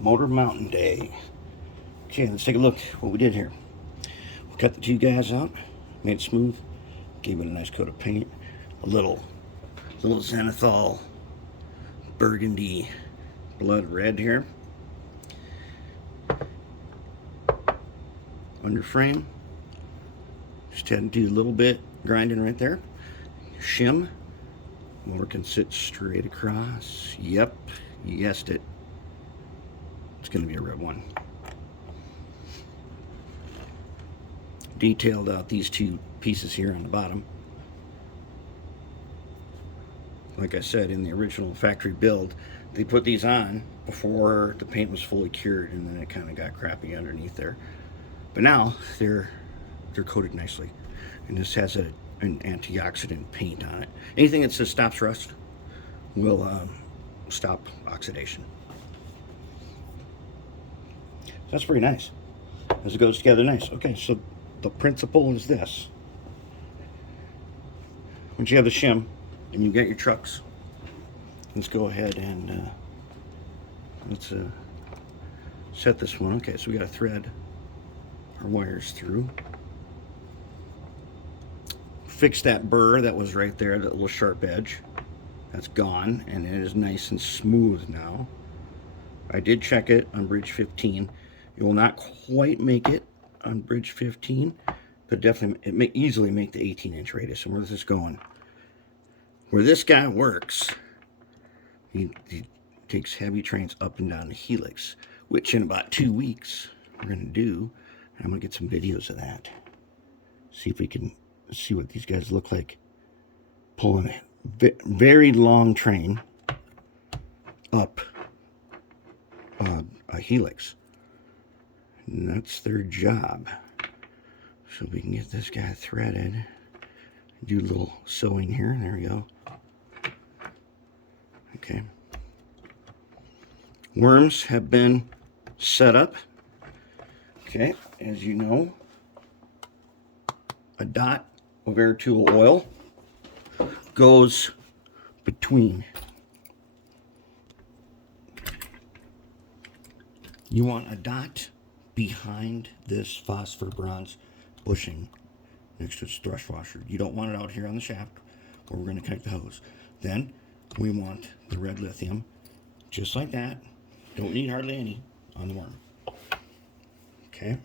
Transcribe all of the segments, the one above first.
Motor Mountain Day. Okay, let's take a look what we did here. We cut the two guys out, made it smooth, gave it a nice coat of paint, a little zenithal burgundy blood red here. Under frame, just had to do a little bit grinding right there. Shim, motor can sit straight across. Yep, you guessed it. It's going to be a REV1. Detailed out these two pieces here on the bottom. Like I said, in the original factory build, they put these on before the paint was fully cured, and then it kind of got crappy underneath there. But now they're coated nicely, and this has an antioxidant paint on it. Anything that says stops rust will stop oxidation. That's pretty nice as it goes together nice. Okay, so the principle is this. Once you have the shim and you get your trucks, let's go ahead and let's set this one. Okay, so we got to thread our wires through. Fix that burr that was right there, that little sharp edge. That's gone, and it is nice and smooth now. I did check it on bridge 15. It will not quite make it on bridge 15, but definitely it may easily make the 18-inch radius. And where's this going? Where this guy works, he takes heavy trains up and down the helix, which in about 2 weeks we're going to do. And I'm going to get some videos of that. See if we can see what these guys look like pulling a very long train up a helix. And that's their job. So we can get this guy threaded. Do a little sewing here. There we go. Okay. Worms have been set up. Okay, as you know, a dot of air tool oil goes between. You want a dot behind this phosphor bronze bushing next to its thrust washer. You don't want it out here on the shaft where we're going to connect the hose. Then we want the red lithium just like that. Don't need hardly any on the worm. Okay.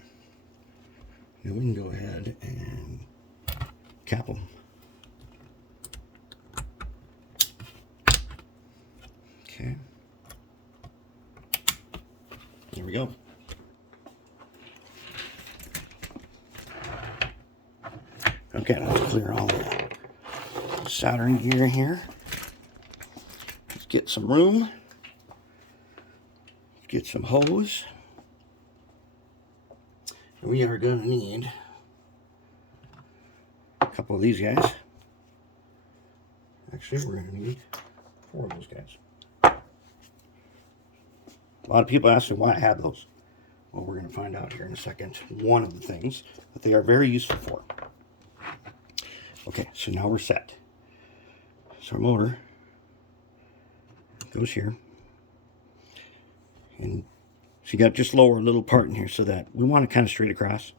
Now we can go ahead and cap them. Okay. There we go. Okay, let's clear all the soldering gear here. Let's get some room. Let's get some hose. And we are going to need a couple of these guys. Actually, we're going to need 4 of those guys. A lot of people ask me why I have those. Well, we're going to find out here in a second. One of the things that they are very useful for. Okay, so now we're set. So our motor goes here. And so you got to just lower a little part in here so that we want it kind of straight across.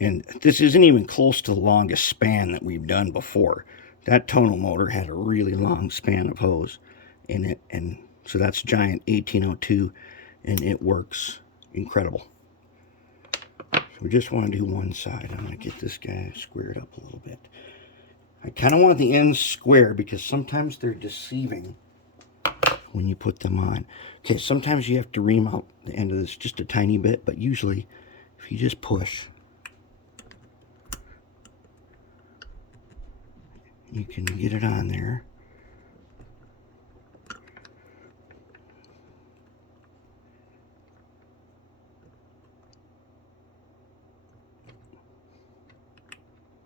And this isn't even close to the longest span that we've done before. That tonal motor had a really long span of hose in it, and so that's giant 1802, and it works incredible. So we just want to do one side. I'm going to get this guy squared up a little bit. I kind of want the ends square because sometimes they're deceiving when you put them on. Okay, sometimes you have to ream out the end of this just a tiny bit, but usually if you just push, you can get it on there.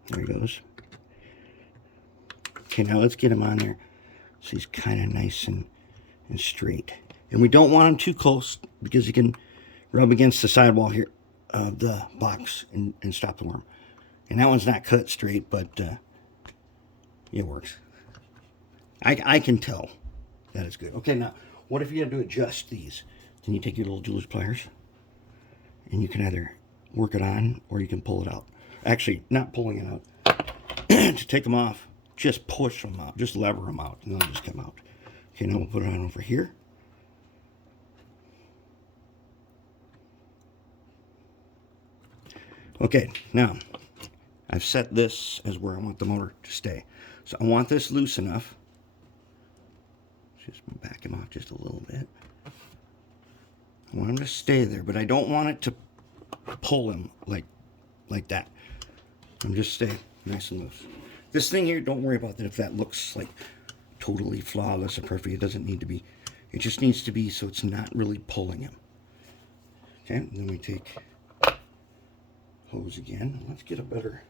There he goes. Okay, now let's get him on there so he's kind of nice and straight. And we don't want him too close because he can rub against the sidewall here of the box and stop the worm. And that one's not cut straight, but it works. I can tell That is good. Okay, now, what if you had to adjust these? Then you take your little jeweler's pliers, and you can either work it on, or you can pull it out. Actually, not pulling it out. To take them off, just push them out. Just lever them out, and they'll just come out. Okay, now we'll put it on over here. Okay, now, I've set this as where I want the motor to stay. So I want this loose enough. Just back him off just a little bit. I want him to stay there, but I don't want it to pull him like that. I'm just stay nice and loose. This thing here, don't worry about that if that looks like totally flawless or perfect. It doesn't need to be. It just needs to be so it's not really pulling him. Okay, then we take hose again. Let's get a better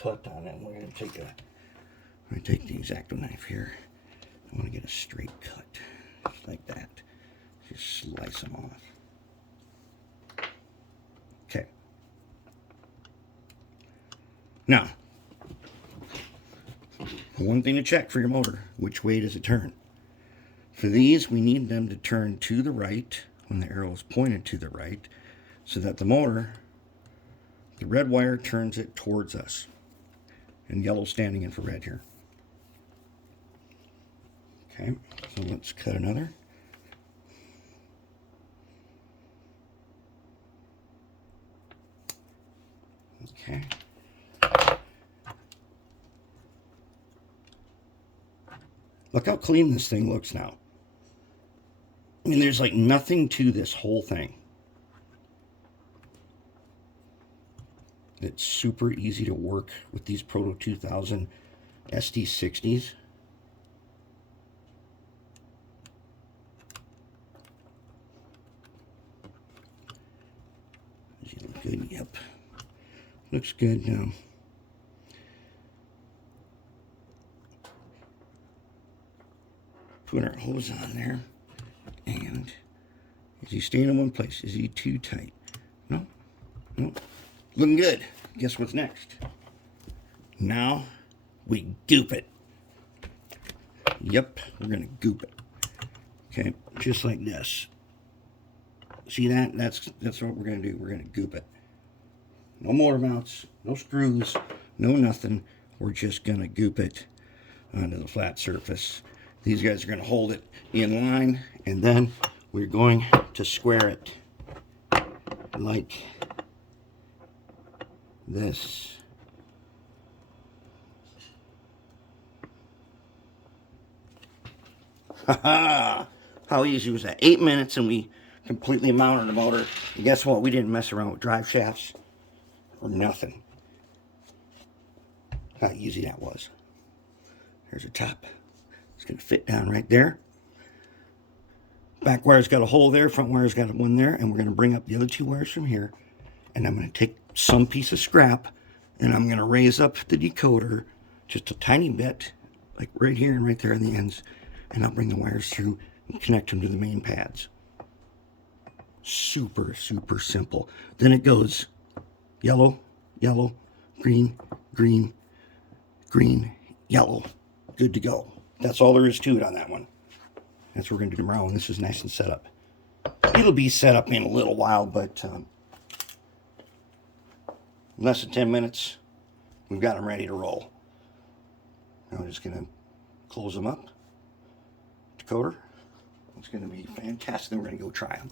cut on it. We're gonna take the X-Acto knife here. I want to get a straight cut, just like that. Just slice them off. Okay. Now, one thing to check for your motor, which way does it turn? For these, we need them to turn to the right when the arrow is pointed to the right, so that the motor, the red wire turns it towards us, and yellow standing in for red here. Okay, so let's cut another. Okay. Look how clean this thing looks now. I mean, there's like nothing to this whole thing. It's super easy to work with these Proto 2000 SD60s. Does it look good? Yep. Looks good now. Put our hose on there. And is he staying in one place? Is he too tight? No. No. Looking good. Guess what's next? Now we goop it. Yep, we're gonna goop it. Okay, just like this. See that? That's what we're gonna do. We're gonna goop it. No motor mounts, no screws, no nothing. We're just gonna goop it onto the flat surface. These guys are gonna hold it in line, and then we're going to square it like this. Haha! How easy was that? 8 minutes and we completely mounted the motor. And guess what? We didn't mess around with drive shafts or nothing. How easy that was. Here's the top. It's going to fit down right there. Back wire's got a hole there. Front wire's got one there. And we're going to bring up the other two wires from here. And I'm going to take some piece of scrap and I'm going to raise up the decoder just a tiny bit, like right here and right there on the ends. And I'll bring the wires through and connect them to the main pads. Super, super simple. Then it goes yellow, yellow, green, green, green, yellow. Good to go. That's all there is to it on that one. That's what we're going to do tomorrow when this is nice and set up. It'll be set up in a little while, but less than 10 minutes, we've got them ready to roll. Now we're just going to close them up. Decoder. It's going to be fantastic. Then we're going to go try them.